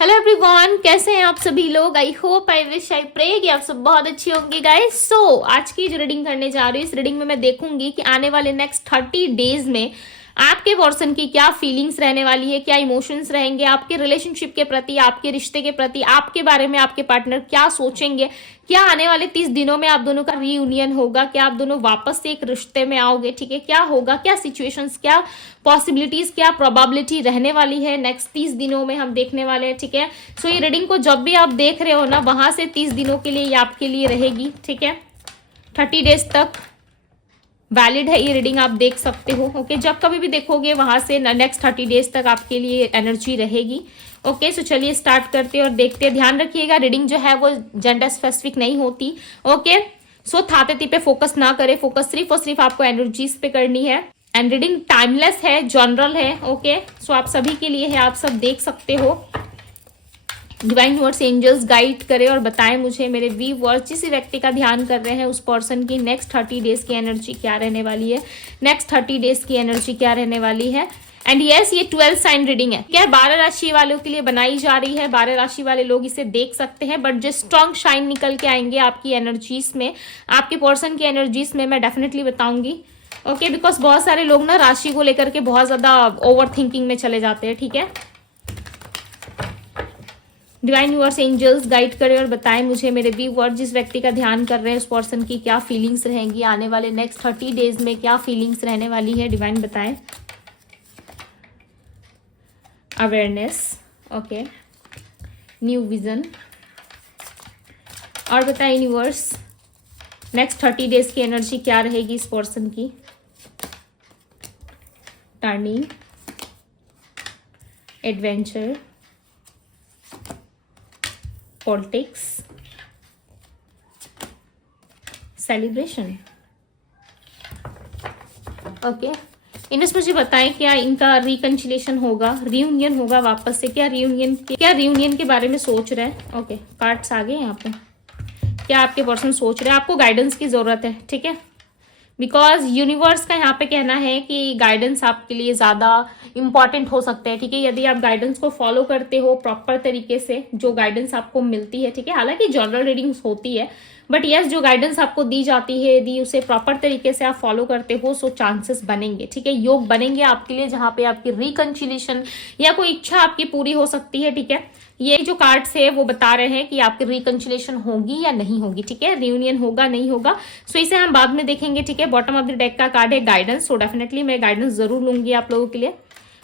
Hello everyone, कैसे हैं आप सभी लोग। I hope I wish I pray कि आप सब बहुत अच्छे होंगे गाइस। सो आज की जो रीडिंग करने जा रही हूँ, इस रीडिंग में मैं देखूंगी कि आने वाले नेक्स्ट 30 डेज में आपके पर्सन की क्या फीलिंग्स रहने वाली है, क्या इमोशंस रहेंगे आपके रिलेशनशिप के प्रति, आपके रिश्ते के प्रति, आपके बारे में आपके पार्टनर क्या सोचेंगे, क्या आने वाले 30 दिनों में आप दोनों का रीयूनियन होगा, क्या आप दोनों वापस से एक रिश्ते में आओगे, ठीक है, क्या होगा, क्या सिचुएशंस, क्या पॉसिबिलिटीज, क्या प्रोबेबिलिटी रहने वाली है नेक्स्ट 30 दिनों में हम देखने वाले हैं, ठीक है। सो ये रीडिंग को जब भी आप देख रहे हो ना, वहां से 30 दिनों के लिए ये आपके लिए रहेगी, ठीक है। 30 डेज तक वैलिड है ये रीडिंग, आप देख सकते हो। ओके, जब कभी भी देखोगे वहां से नेक्स्ट 30 डेज तक आपके लिए एनर्जी रहेगी। ओके, सो चलिए स्टार्ट करते हैं और देखते हैं। ध्यान रखिएगा रीडिंग जो है वो जेंडर स्पेसिफिक नहीं होती। ओके, सो थाते पे फोकस ना करें, फोकस सिर्फ और सिर्फ आपको एनर्जीज पे करनी है। एंड रीडिंग टाइमलेस है, जनरल है। ओके, सो आप सभी के लिए है, आप सब देख सकते हो। डिवाइन यूनिवर्स एंजल्स गाइड करे और बताएं मुझे मेरे व्यूअर्स जिस व्यक्ति का ध्यान कर रहे हैं उस पर्सन की नेक्स्ट 30 डेज की एनर्जी क्या रहने वाली है, नेक्स्ट 30 डेज की एनर्जी क्या रहने वाली है। एंड यस, ये 12 साइन रीडिंग है, क्या 12 राशि वालों के लिए बनाई जा रही है। 12 राशि वाले लोग इसे देख सकते हैं, बट जो स्ट्रॉन्ग शाइन निकल के आएंगे आपकी एनर्जीज में, आपके पर्सन की एनर्जीज में, मैं डेफिनेटली बताऊंगी। ओके, बिकॉज बहुत सारे लोग ना राशि को लेकर के बहुत ज्यादा ओवर थिंकिंग में चले जाते हैं, ठीक है। डिवाइन यूनिवर्स एंजल्स गाइड करें और बताएं मुझे मेरे व्यूअर जिस व्यक्ति का ध्यान कर रहे हैं उस पर्सन की क्या फीलिंग्स रहेंगी आने वाले नेक्स्ट 30 डेज में, क्या फीलिंग्स रहने वाली है। डिवाइन बताएं। अवेयरनेस, ओके, न्यू विजन, और बताएं यूनिवर्स नेक्स्ट 30 डेज की एनर्जी क्या रहेगी इस पर्सन की। Turning, adventure, politics, celebration. Okay, इनमें मुझे बताएं क्या इनका रिकंसिलेशन होगा, रियूनियन होगा वापस से, क्या रियूनियन के बारे में सोच रहे हैं। ओके, कार्ड्स आ गए यहाँ पे, क्या आपके पर्सन सोच रहे हैं, आपको गाइडेंस की जरूरत है, ठीक है। बिकॉज यूनिवर्स का यहाँ पे कहना है कि गाइडेंस आपके लिए ज़्यादा इंपॉर्टेंट हो सकता है, ठीक है। यदि आप गाइडेंस को फॉलो करते हो प्रॉपर तरीके से, जो गाइडेंस आपको मिलती है, ठीक है, हालांकि जनरल रीडिंग्स होती है, बट यस जो गाइडेंस आपको दी जाती है यदि उसे प्रॉपर तरीके से आप फॉलो करते हो सो चांसेस बनेंगे, ठीक है, योग बनेंगे आपके लिए, जहाँ पे आपकी रिकंसिलेशन या कोई इच्छा आपकी पूरी हो सकती है, ठीक है। ये जो कार्ड्स है वो बता रहे हैं कि आपकी रिकंसिलेशन होगी या नहीं होगी, ठीक है, रियूनियन होगा नहीं होगा, सो इसे हम बाद में देखेंगे, ठीक है। बॉटम ऑफ द डेक का कार्ड है गाइडेंस, सो डेफिनेटली मैं गाइडेंस जरूर लूंगी आप लोगों के लिए।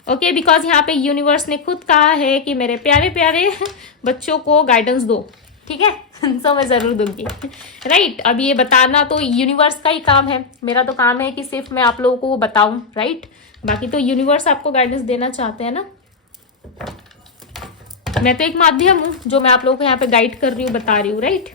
ओके, बिकॉज यहाँ पे यूनिवर्स ने खुद कहा है कि मेरे प्यारे प्यारे बच्चों को गाइडेंस दो, ठीक है। सो मैं जरूर दूंगी, राइट। अब ये बताना तो यूनिवर्स का ही काम है, मेरा तो काम है कि सिर्फ मैं आप लोगों को वो बताऊं, राइट। बाकी तो यूनिवर्स आपको गाइडेंस देना चाहते हैं ना, मैं तो एक माध्यम हूँ जो मैं आप लोगों को यहाँ पे गाइड कर रही हूँ, बता रही हूँ, राइट।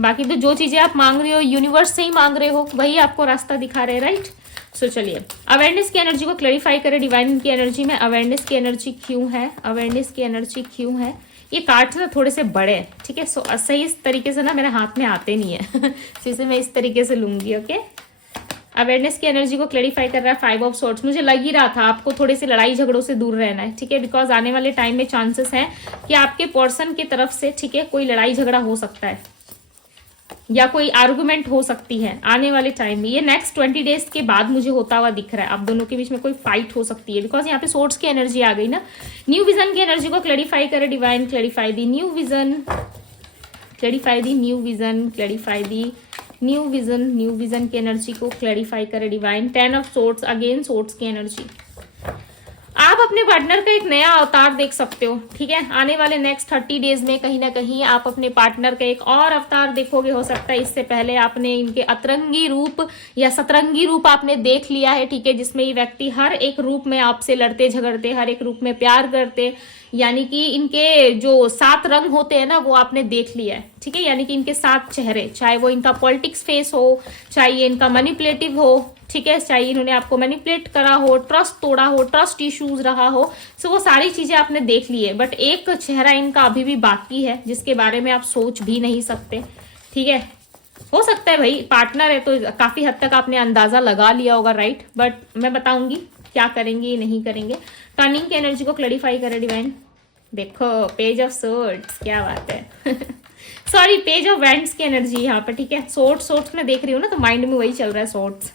बाकी तो जो चीजें आप मांग रहे हो यूनिवर्स से ही मांग रहे हो, वही आपको रास्ता दिखा रहे हैं, राइट। सो चलिए अवेयरनेस की एनर्जी को क्लैरिफाई करें। डिवाइन की एनर्जी में अवेयरनेस की एनर्जी क्यों है, अवेयरनेस की एनर्जी क्यों है। ये कार्ड्स ना थोड़े से बड़े हैं, ठीक है, सो सही इस तरीके से ना मेरे हाथ में आते नहीं है तो इसे मैं इस तरीके से लूंगी। ओके, अवेयरनेस की एनर्जी को क्लैरिफाई कर रहा है 5 ऑफ सॉर्ड्स। मुझे लग ही रहा था आपको थोड़ी सी लड़ाई झगड़ों से दूर रहना है, ठीक है, बिकॉज आने वाले टाइम में चांसेस है कि आपके पर्सन की तरफ से, ठीक है, कोई लड़ाई झगड़ा हो सकता है या कोई आर्गुमेंट हो सकती है आने वाले टाइम में। ये नेक्स्ट 20 डेज के बाद मुझे होता हुआ दिख रहा है, आप दोनों के बीच में कोई फाइट हो सकती है, बिकॉज यहाँ पे सोर्ड्स की एनर्जी आ गई ना। न्यू विजन की एनर्जी को क्लैरिफाई करे डिवाइन, क्लैरिफाई दी न्यू विजन, क्लैरिफाई दी न्यू विजन, क्लैरिफाई दी न्यू विजन, न्यू विजन की एनर्जी को क्लैरिफाई करे divine. 10 of swords, again swords की एनर्जी। आप अपने पार्टनर का एक नया अवतार देख सकते हो, ठीक है, आने वाले नेक्स्ट 30 डेज में कहीं ना कहीं आप अपने पार्टनर का एक और अवतार देखोगे। हो सकता है इससे पहले आपने इनके अतरंगी रूप या सतरंगी रूप आपने देख लिया है, ठीक है, जिसमें ये व्यक्ति हर एक रूप में आपसे लड़ते झगड़ते, हर एक रूप में प्यार करते, यानी कि इनके जो 7 रंग होते हैं ना वो आपने देख लिया है, ठीक है, यानी कि इनके 7 चेहरे, चाहे वो इनका पॉलिटिक्स फेस हो, चाहे ये इनका मैनिपुलेटिव हो, ठीक है, चाहे इन्होंने आपको मैनिपुलेट करा हो, ट्रस्ट तोड़ा हो, ट्रस्ट इश्यूज रहा हो, सो वो सारी चीजें आपने देख ली है, बट एक चेहरा इनका अभी भी बाकी है जिसके बारे में आप सोच भी नहीं सकते, ठीक है। हो सकता है भाई पार्टनर है तो काफी हद तक आपने अंदाजा लगा लिया होगा, राइट, बट मैं बताऊंगी क्या करेंगे नहीं करेंगे। टर्निंग की एनर्जी को क्लैरिफाई करे डिवाइन, देखो पेज ऑफ सोर्ड्स, क्या बात है। सॉरी, पेज ऑफ वैंड्स की एनर्जी यहाँ पे, ठीक है। सोर्ड्स में देख रही हूँ ना, तो माइंड में वही चल रहा है, सोर्ड्स।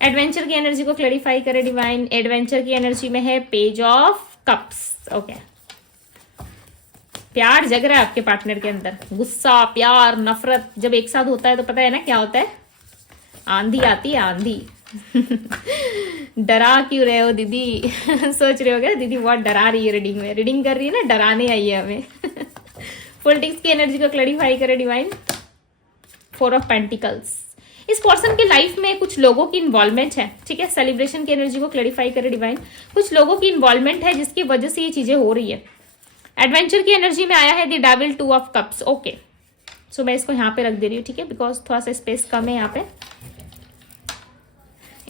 एडवेंचर की एनर्जी को क्लैरिफाई करे डिवाइन। एडवेंचर की एनर्जी में है पेज ऑफ कप्स। ओके, प्यार जग रहा है आपके पार्टनर के अंदर। गुस्सा, प्यार, नफरत जब एक साथ होता है तो पता है ना क्या होता है, आंधी आती है, आंधी। डरा क्यों रहे हो दीदी? सोच रहे हो क्या दीदी बहुत डरा रही है रीडिंग में? रीडिंग कर रही है ना, डराने आई है हमें। पॉलिटिक्स की एनर्जी को क्लैरिफाई करे डिवाइन। 4 of pentacles. इस पर्सन के लाइफ में कुछ लोगों की इन्वॉल्वमेंट है, ठीक है। सेलिब्रेशन की एनर्जी को क्लैरिफाई करे डिवाइन। कुछ लोगों की इन्वॉल्वमेंट है जिसकी वजह से ये चीजें हो रही है। एडवेंचर की एनर्जी में आया है the devil, 2 of cups. Okay, so मैं इसको यहाँ पे रख दे रही हूँ, ठीक है, बिकॉज थोड़ा सा स्पेस कम है यहाँ पे।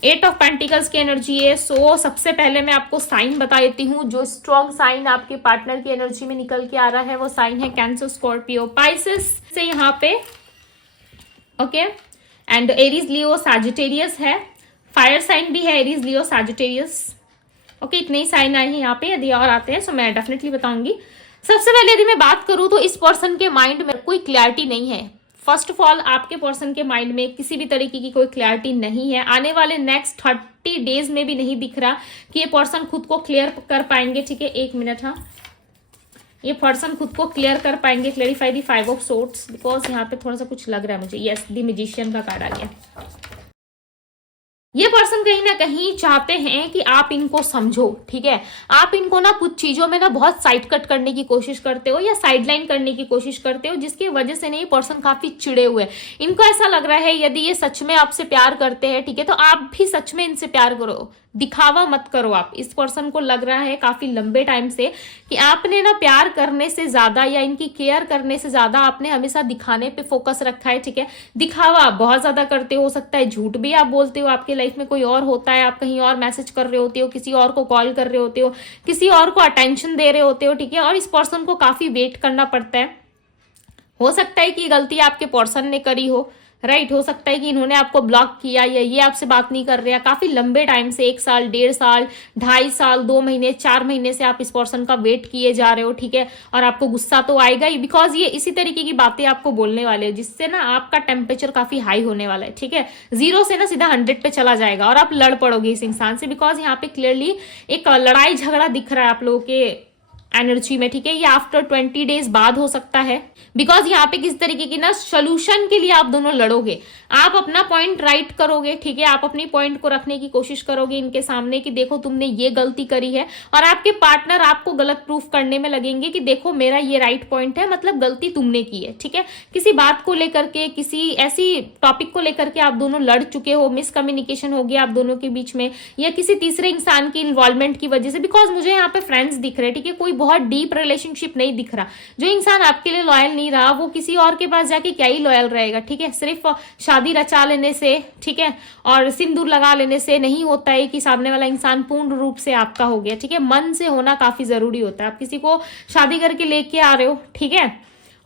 8 ऑफ पेंटिकल्स की एनर्जी है। सो सबसे पहले मैं आपको साइन बता देती हूँ। जो स्ट्रॉन्ग साइन आपके पार्टनर की एनर्जी में निकल के आ रहा है वो साइन है कैंसर, स्कॉर्पियो, पाइसेस से यहाँ पे। Okay, and Aries, Leo, Sagittarius है। फायर साइन भी है, एरीज, लियो, सैजिटेरियस। ओके, इतने ही साइन आए हैं यहाँ पे। यदि और आते हैं तो मैं डेफिनेटली बताऊंगी। सबसे पहले यदि मैं बात करूं तो इस पर्सन के माइंड में कोई क्लैरिटी नहीं है। फर्स्ट ऑफ ऑल, आपके पर्सन के माइंड में किसी भी तरीके की कोई क्लैरिटी नहीं है। आने वाले नेक्स्ट 30 डेज में भी नहीं दिख रहा कि ये पर्सन खुद को क्लियर कर पाएंगे, ठीक है। 1 मिनट, हाँ, ये पर्सन खुद को क्लियर कर पाएंगे। Clarify the 5 of swords, because यहाँ पे थोड़ा सा कुछ लग रहा है मुझे। यस, द मैजिशियन का कार्ड आ गया। ये पर्सन कहीं ना कहीं चाहते हैं कि आप इनको समझो, ठीक है। आप इनको ना कुछ चीजों में ना बहुत साइड कट करने की कोशिश करते हो या साइडलाइन करने की कोशिश करते हो, जिसकी वजह से नहीं पर्सन काफी चिड़े हुए हैं। इनको ऐसा लग रहा है यदि ये सच में आपसे प्यार करते हैं, ठीक है, तो आप भी सच में इनसे प्यार करो, दिखावा मत करो आप। इस पर्सन को लग रहा है काफी लंबे टाइम से कि आपने ना प्यार करने से ज्यादा या इनकी केयर करने से ज्यादा आपने हमेशा दिखाने पे फोकस रखा है, ठीक है। दिखावा आप बहुत ज्यादा करते हो सकता है झूठ भी आप बोलते हो। आपके लाइफ में कोई और होता है, आप कहीं और मैसेज कर रहे होते हो, किसी और को कॉल कर रहे होते हो, किसी और को अटेंशन दे रहे होते हो, ठीक है। और इस पर्सन को काफी वेट करना पड़ता है। हो सकता है कि गलती आपके पर्सन ने करी हो, राइट। हो सकता है कि इन्होंने आपको ब्लॉक किया या ये आपसे बात नहीं कर रहे हैं काफी लंबे टाइम से, 1 साल, 1.5 साल, 2.5 साल, 2 महीने, 4 महीने से आप इस पर्सन का वेट किए जा रहे हो, ठीक है। और आपको गुस्सा तो आएगा ही, बिकॉज ये इसी तरीके की बातें आपको बोलने वाले हैं जिससे ना आपका टेम्परेचर काफी हाई होने वाला है, ठीक है। 0 से ना सीधा 100 पे चला जाएगा और आप लड़ पड़ोगे इस इंसान से, बिकॉज यहाँ पे क्लियरली एक लड़ाई झगड़ा दिख रहा है आप लोगों के एनर्जी में, ठीक है। ये आफ्टर 20 डेज बाद हो सकता है, बिकॉज यहाँ पे किस तरीके की ना सोल्यूशन के लिए आप दोनों लड़ोगे। आप अपना पॉइंट राइट करोगे, ठीक है। आप अपनी पॉइंट को रखने की कोशिश करोगे इनके सामने कि देखो तुमने ये गलती करी है, और आपके पार्टनर आपको गलत प्रूफ करने में लगेंगे कि देखो मेरा ये राइट पॉइंट है, मतलब गलती तुमने की है, ठीक है। किसी बात को लेकर के, किसी ऐसी टॉपिक को लेकर के आप दोनों लड़ चुके हो, मिसकम्युनिकेशन हो गया आप दोनों के बीच में, या किसी तीसरे इंसान की इन्वॉल्वमेंट की वजह से। बिकॉज मुझे यहाँ पे फ्रेंड्स दिख रहे हैं, ठीक है। कोई बहुत डीप रिलेशनशिप नहीं दिख रहा। जो इंसान आपके लिए लॉयल नहीं रहा वो किसी और के पास जाके क्या ही लॉयल रहेगा, ठीक है। सिर्फ शादी रचा लेने से, ठीक है, और सिंदूर लगा लेने से नहीं होता है कि सामने वाला इंसान पूर्ण रूप से आपका हो गया, ठीक है। मन से होना काफी जरूरी होता है। आप किसी को शादी करके लेके आ रहे हो, ठीक है,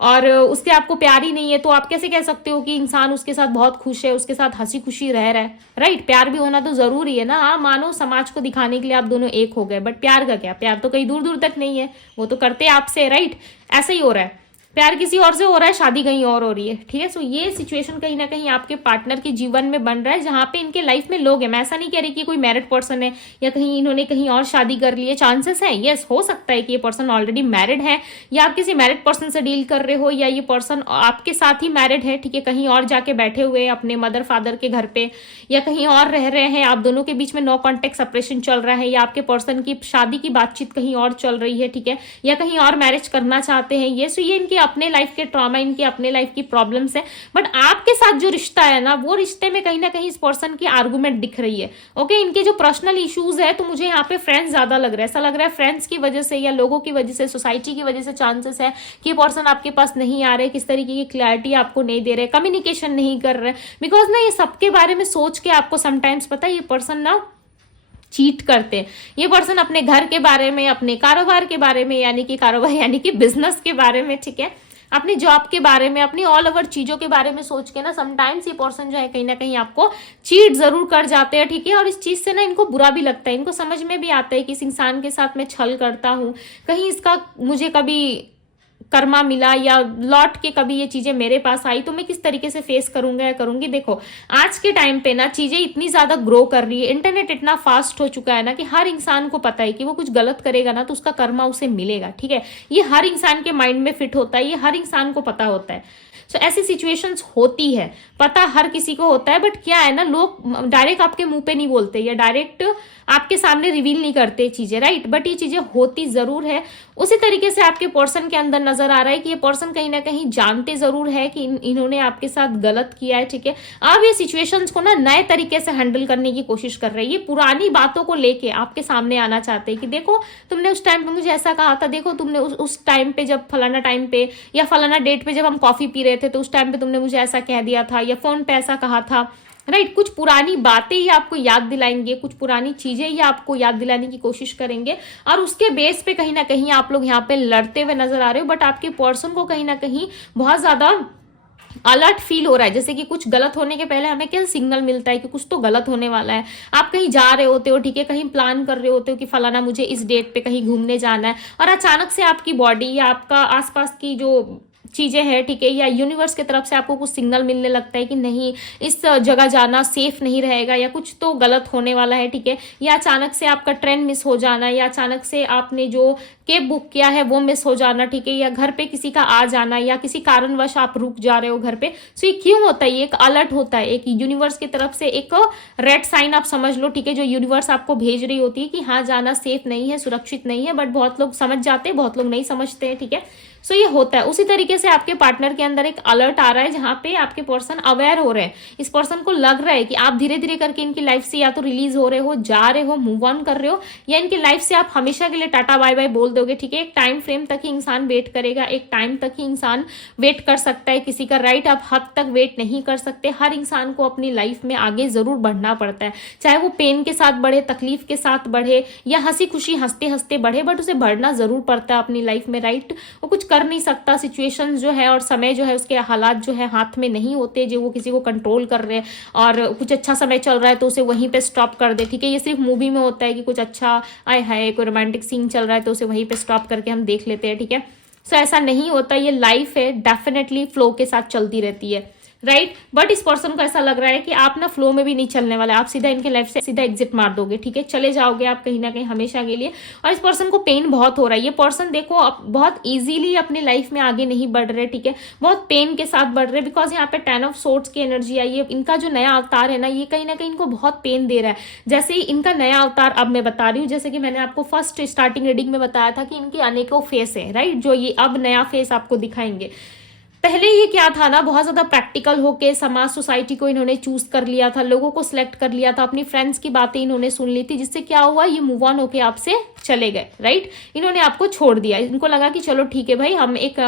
और उससे आपको प्यार ही नहीं है, तो आप कैसे कह सकते हो कि इंसान उसके साथ बहुत खुश है, उसके साथ हंसी खुशी रह रहा है, राइट। प्यार भी होना तो जरूरी है ना। हाँ, मानो समाज को दिखाने के लिए आप दोनों एक हो गए, बट प्यार का क्या? प्यार तो कहीं दूर दूर तक नहीं है, वो तो करते आपसे, राइट। ऐसे ही हो रहा है, प्यार किसी और से हो रहा है, शादी कहीं और हो रही है, ठीक है। सो ये सिचुएशन कहीं ना कहीं आपके पार्टनर के जीवन में बन रहा है, जहां पे इनके लाइफ में लोग हैं। मैं ऐसा नहीं कह रही कि कोई मैरिड पर्सन है या कहीं इन्होंने कहीं और शादी कर ली है। चांसेस है, यस, हो सकता है कि ये पर्सन ऑलरेडी मैरिड है, या आप किसी मैरिड पर्सन से डील कर रहे हो, या ये पर्सन आपके साथ ही मैरिड है, ठीक है, कहीं और जाके बैठे हुए अपने मदर फादर के घर पे, या कहीं और रह रहे हैं। आप दोनों के बीच में नो कॉन्टेक्ट सेपरेशन चल रहा है, या आपके पर्सन की शादी की बातचीत कहीं और चल रही है, ठीक है, या कहीं और मैरिज करना चाहते हैं। ये सो ये इनके अपने लाइफ के ट्रॉमा, इनकी अपने लाइफ की प्रॉब्लम्स है। बट आपके साथ जो रिश्ता है ना, वो रिश्ते में कहीं ना कहीं इस पर्सन की आर्गुमेंट दिख रही है। ओके, इनके जो पर्सनल इश्यूज है, तो मुझे यहाँ पे फ्रेंड्स ज्यादा लग रहा है। ऐसा लग रहा है फ्रेंड्स की वजह से या लोगों की वजह से, सोसाइटी की वजह से चांसेस है कि ये पर्सन आपके पास नहीं आ रहे, किस तरीके की क्लैरिटी आपको नहीं दे रहे, कम्युनिकेशन नहीं कर रहे। बिकॉज ना ये सबके बारे में सोच के आपको समटाइम्स पता है ये पर्सन ना चीट करते हैं। ये पर्सन अपने घर के बारे में, अपने कारोबार के बारे में, यानी कि कारोबार यानी कि बिजनेस के बारे में, ठीक है, अपनी जॉब के बारे में, अपनी ऑल ओवर चीजों के बारे में सोच के ना समटाइम्स ये पर्सन जो है कहीं ना कहीं आपको चीट जरूर कर जाते हैं, ठीक है। और इस चीज से ना इनको बुरा भी लगता है, इनको समझ में भी आता है कि इस इंसान के साथ मैं छल करता हूँ, कहीं इसका मुझे कभी कर्मा मिला या लौट के कभी ये चीजें मेरे पास आई तो मैं किस तरीके से फेस करूंगा या करूंगी। देखो आज के टाइम पे ना चीजें इतनी ज्यादा ग्रो कर रही है, इंटरनेट इतना फास्ट हो चुका है ना कि हर इंसान को पता है कि वो कुछ गलत करेगा ना तो उसका कर्मा उसे मिलेगा, ठीक है। ये हर इंसान के माइंड में फिट होता है, ये हर इंसान को पता होता है। सो ऐसी सिचुएशंस होती है, पता हर किसी को होता है, बट क्या है ना लोग डायरेक्ट आपके मुंह पे नहीं बोलते या डायरेक्ट आपके सामने रिवील नहीं करते चीजें, राइट। बट ये चीजें होती जरूर है। उसी तरीके से आपके पर्सन के अंदर नजर आ रहा है कि ये पर्सन कहीं ना कहीं जानते जरूर है कि इन्होंने आपके साथ गलत किया है, ठीक है। अब ये सिचुएशंस को ना नए तरीके से हैंडल करने की कोशिश कर रहे हैं। ये पुरानी बातों को लेके आपके सामने आना चाहते हैं कि देखो तुमने उस टाइम पे मुझे ऐसा कहा था, देखो तुमने उस टाइम पे जब फलाना टाइम पे या फलाना डेट पे जब हम कॉफी पी रहे थे तो उस टाइम पे तुमने मुझे ऐसा कह दिया था या फोन पे ऐसा कहा था, राइट। कुछ पुरानी बातें ही आपको याद दिलाएंगे, कुछ पुरानी चीजें ही आपको याद दिलाने की कोशिश करेंगे और उसके बेस पे कहीं ना कहीं आप लोग यहाँ पे लड़ते हुए नजर आ रहे हो। बट आपके पर्सन को कहीं ना कहीं बहुत ज्यादा अलर्ट फील हो रहा है, जैसे कि कुछ गलत होने के पहले हमें क्या सिग्नल मिलता है कि कुछ तो गलत होने वाला है। आप कहीं जा रहे होते हो, ठीक है, कहीं प्लान कर रहे होते हो कि फलाना मुझे इस डेट पे कहीं घूमने जाना है और अचानक से आपकी बॉडी या आपका आसपास की जो चीजें हैं, ठीक है, या यूनिवर्स की तरफ से आपको कुछ सिग्नल मिलने लगता है कि नहीं इस जगह जाना सेफ नहीं रहेगा या कुछ तो गलत होने वाला है, ठीक है। या अचानक से आपका ट्रेन मिस हो जाना या अचानक से आपने जो कैब बुक किया है वो मिस हो जाना, ठीक है, या घर पे किसी का आ जाना या किसी कारणवश आप रुक जा रहे हो घर पे। सो ये क्यों होता है? ये एक अलर्ट होता है, एक यूनिवर्स की तरफ से एक रेड साइन आप समझ लो, ठीक है, जो यूनिवर्स आपको भेज रही होती है कि हाँ जाना सेफ नहीं है, सुरक्षित नहीं है। बट बहुत लोग समझ जाते हैं, बहुत लोग नहीं समझते हैं, ठीक है। सो ये होता है। उसी तरीके से आपके पार्टनर के अंदर एक अलर्ट आ रहा है जहां पे आपके पर्सन अवेयर हो रहे हैं। इस पर्सन को लग रहा है कि आप धीरे धीरे करके इनकी लाइफ से या तो रिलीज हो रहे हो, जा रहे हो, मूव ऑन कर रहे हो, या इनकी लाइफ से आप हमेशा के लिए टाटा बाय बाय बोल दोगे, ठीक है। एक टाइम फ्रेम तक ही इंसान वेट करेगा, एक टाइम तक ही इंसान वेट कर सकता है किसी का, राइट। आप हद तक वेट नहीं कर सकते। हर इंसान को अपनी लाइफ में आगे जरूर बढ़ना पड़ता है, चाहे वो पेन के साथ बढ़े, तकलीफ के साथ बढ़े या हंसी खुशी हंसते हंसते बढ़े, बट उसे बढ़ना जरूर पड़ता है अपनी लाइफ में, राइट। वो कुछ कर नहीं सकता, सिचुएशन जो है और समय जो है उसके हालात जो है हाथ में नहीं होते जो वो किसी को कंट्रोल कर रहे हैं। और कुछ अच्छा समय चल रहा है तो उसे वहीं पे स्टॉप कर दे, ठीक है। ये सिर्फ मूवी में होता है कि कुछ अच्छा आए है, कोई रोमांटिक सीन चल रहा है तो उसे वहीं पे स्टॉप करके हम देख लेते हैं, ठीक है। सो ऐसा नहीं होता, ये लाइफ है, डेफिनेटली फ्लो के साथ चलती रहती है, राइट। बट इस पर्सन को ऐसा लग रहा है कि आप ना फ्लो में भी नहीं चलने वाले, आप सीधा इनके लाइफ से सीधा एग्जिट मार दोगे, ठीक है, चले जाओगे आप कहीं ना कहीं हमेशा के लिए। और इस पर्सन को पेन बहुत हो रहा है। ये पर्सन देखो अब बहुत इजीली अपनी लाइफ में आगे नहीं बढ़ रहे, ठीक है, बहुत पेन के साथ बढ़ रहे, बिकॉज यहाँ पे 10 ऑफ सोर्ड्स की एनर्जी आई है। इनका जो नया अवतार है ना ये कहीं ना कहीं इनको बहुत पेन दे रहा है। जैसे ही इनका नया अवतार अब मैं बता रही हूँ, जैसे कि मैंने आपको फर्स्ट स्टार्टिंग रीडिंग में बताया था कि इनके अनेकों फेस है, राइट, जो ये अब नया फेस आपको दिखाएंगे। पहले ये क्या था ना, बहुत ज्यादा प्रैक्टिकल होके समाज सोसाइटी को इन्होंने चूज कर लिया था, लोगों को सिलेक्ट कर लिया था, अपनी फ्रेंड्स की बातें इन्होंने सुन ली थी, जिससे क्या हुआ ये मूव ऑन होके आपसे चले गए, राइट। इन्होंने आपको छोड़ दिया, इनको लगा कि चलो ठीक है भाई हम एक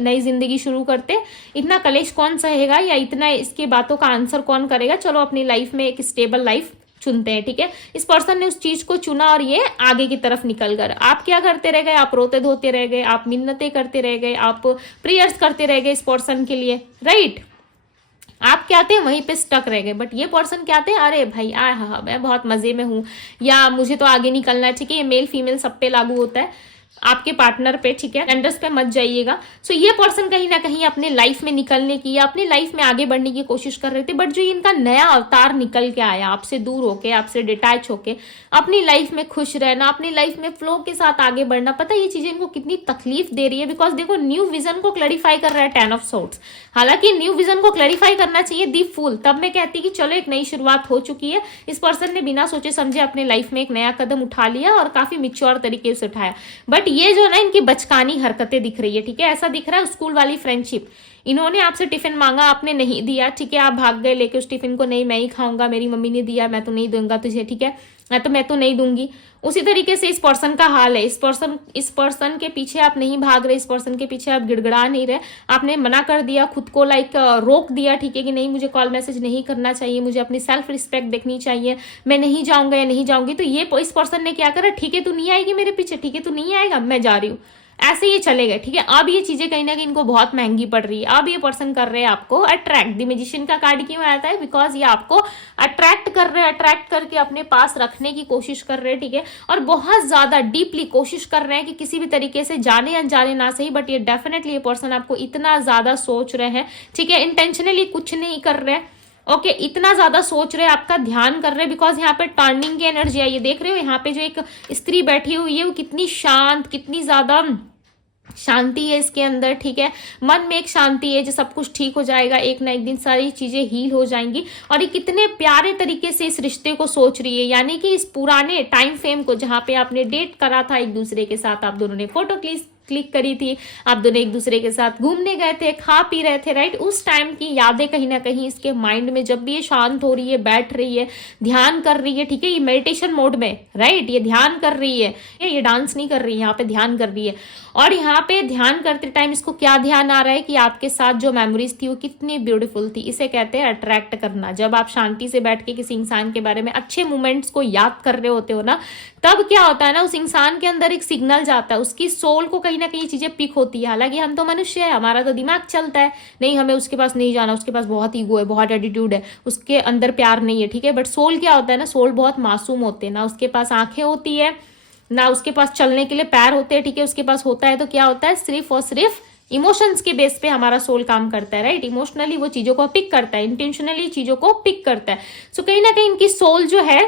नई जिंदगी शुरू करते, इतना कलेश कौन सहेगा या इतना इसके बातों का आंसर कौन करेगा, चलो अपनी लाइफ में एक स्टेबल लाइफ चुनते हैं, ठीक है। इस पर्सन ने उस चीज को चुना और ये आगे की तरफ निकल गए। आप क्या करते रह गए? आप रोते धोते रह गए, आप मिन्नतें करते रह गए, आप प्रेयर्स करते रह गए इस पर्सन के लिए, राइट। आप क्या थे वहीं पे स्टक रह गए। बट ये पर्सन क्या थे, अरे भाई हाँ मैं बहुत मजे में हूं या मुझे तो आगे निकलना है, ठीक है। ये मेल फीमेल सब पे लागू होता है, आपके पार्टनर पे, ठीक है, जेंडर्स पे मत जाइएगा। सो ये पर्सन कहीं ना कहीं अपने लाइफ में निकलने की या अपनी लाइफ में आगे बढ़ने की कोशिश कर रहे थे। बट जो इनका नया अवतार निकल के आया, आपसे दूर होके, आपसे डिटैच होके अपनी लाइफ में खुश रहना, अपनी लाइफ में फ्लो के साथ आगे बढ़ना, पता है ये चीजें इनको कितनी तकलीफ दे रही है। बिकॉज देखो न्यू विजन को क्लैरिफाई कर रहा है 10 ऑफ सोर्ड्स। हालांकि न्यू विजन को क्लैरिफाई करना चाहिए दी फूल, तब मैं कहती कि चलो एक नई शुरुआत हो चुकी है। इस पर्सन ने बिना सोचे समझे अपने लाइफ में एक नया कदम उठा लिया और काफी मिच्योर तरीके से उठाया। बट ये जो ना इनकी बचकानी हरकतें दिख रही है, ठीक है, ऐसा दिख रहा है स्कूल वाली फ्रेंडशिप। इन्होंने आपसे टिफिन मांगा, आपने नहीं दिया, ठीक है, आप भाग गए लेके उस टिफिन को, नहीं मैं ही खाऊंगा, मेरी मम्मी ने दिया, मैं तो नहीं दूंगा तुझे, ठीक है, मैं तो नहीं दूंगी। उसी तरीके से इस पर्सन का हाल है। इस पर्सन के पीछे आप नहीं भाग रहे, इस पर्सन के पीछे आप गिड़गिड़ा नहीं रहे, आपने मना कर दिया, खुद को रोक दिया, ठीक है, कि नहीं मुझे कॉल मैसेज नहीं करना चाहिए, मुझे अपनी सेल्फ रिस्पेक्ट देखनी चाहिए, मैं नहीं जाऊंगा या नहीं जाऊंगी। तो ये इस पर्सन ने क्या करा, ठीक है तू नहीं आएगी मेरे पीछे, ठीक है तू नहीं आएगा, मैं जा रही हूँ, ऐसे ये चले गए, ठीक है। अब ये चीजें कहीं ना कहीं इनको बहुत महंगी पड़ रही है। अब ये पर्सन कर रहे हैं आपको अट्रैक्ट। द मैजिशियन का कार्ड क्यों आता है? बिकॉज ये आपको अट्रैक्ट कर रहे हैं, अट्रैक्ट करके अपने पास रखने की कोशिश कर रहे हैं, ठीक है। और बहुत ज्यादा डीपली कोशिश कर रहे हैं कि किसी भी तरीके से जाने अनजाने ना सही, बट ये डेफिनेटली ये पर्सन आपको इतना ज्यादा सोच रहे हैं, ठीक है। इंटेंशनली कुछ नहीं कर रहे हैं, ओके इतना ज्यादा सोच रहे हैं, आपका ध्यान कर रहे हैं। बिकॉज यहाँ पे टर्निंग की एनर्जी है, ये देख रहे हो यहाँ पे जो एक स्त्री बैठी हुई है वो कितनी शांत, कितनी ज्यादा शांति है इसके अंदर, ठीक है। मन में एक शांति है जो सब कुछ ठीक हो जाएगा, एक ना एक दिन सारी चीजें हील हो जाएंगी। और ये कितने प्यारे तरीके से इस रिश्ते को सोच रही है, यानी कि इस पुराने टाइम फ्रेम को जहां पे आपने डेट करा था एक दूसरे के साथ, आप दोनों ने फोटो क्लिक करी थी, आप दोनों एक दूसरे के साथ घूमने गए थे, खा पी रहे थे, राइट। उस टाइम की यादें कहीं ना कहीं इसके माइंड में, जब भी ये शांत हो रही है, बैठ रही है, ध्यान कर रही है, ठीक है, ये मेडिटेशन मोड में, राइट, ये ध्यान कर रही है, ये डांस नहीं कर रही है, यहाँ पे ध्यान कर रही है। और यहाँ पे ध्यान करते टाइम इसको क्या ध्यान आ रहा है कि आपके साथ जो मेमोरीज थी वो कितनी ब्यूटीफुल थी। इसे कहते हैं अट्रैक्ट करना। जब आप शांति से बैठ के किसी इंसान के बारे में अच्छे मोमेंट्स को याद कर रहे होते हो ना, तब क्या होता है ना, उस इंसान के अंदर एक सिग्नल जाता है, उसकी सोल को कहीं ना कहीं चीजें पिक होती है। हालांकि हम तो मनुष्य है, हमारा तो दिमाग चलता है, नहीं हमें उसके पास नहीं जाना, उसके पास बहुत ईगो है, बहुत एटीट्यूड है, उसके अंदर प्यार नहीं है, ठीक है। बट सोल क्या होता है ना, सोल बहुत मासूम होते हैं ना, उसके पास आंखें होती है ना, उसके पास चलने के लिए पैर होते हैं, ठीक है। उसके पास होता है तो क्या होता है, सिर्फ और सिर्फ इमोशंस के बेस पे हमारा सोल काम करता है, राइट। इमोशनली वो चीजों को पिक करता है, इंटेंशनली चीजों को पिक करता है। सो कहीं ना कहीं इनकी सोल जो है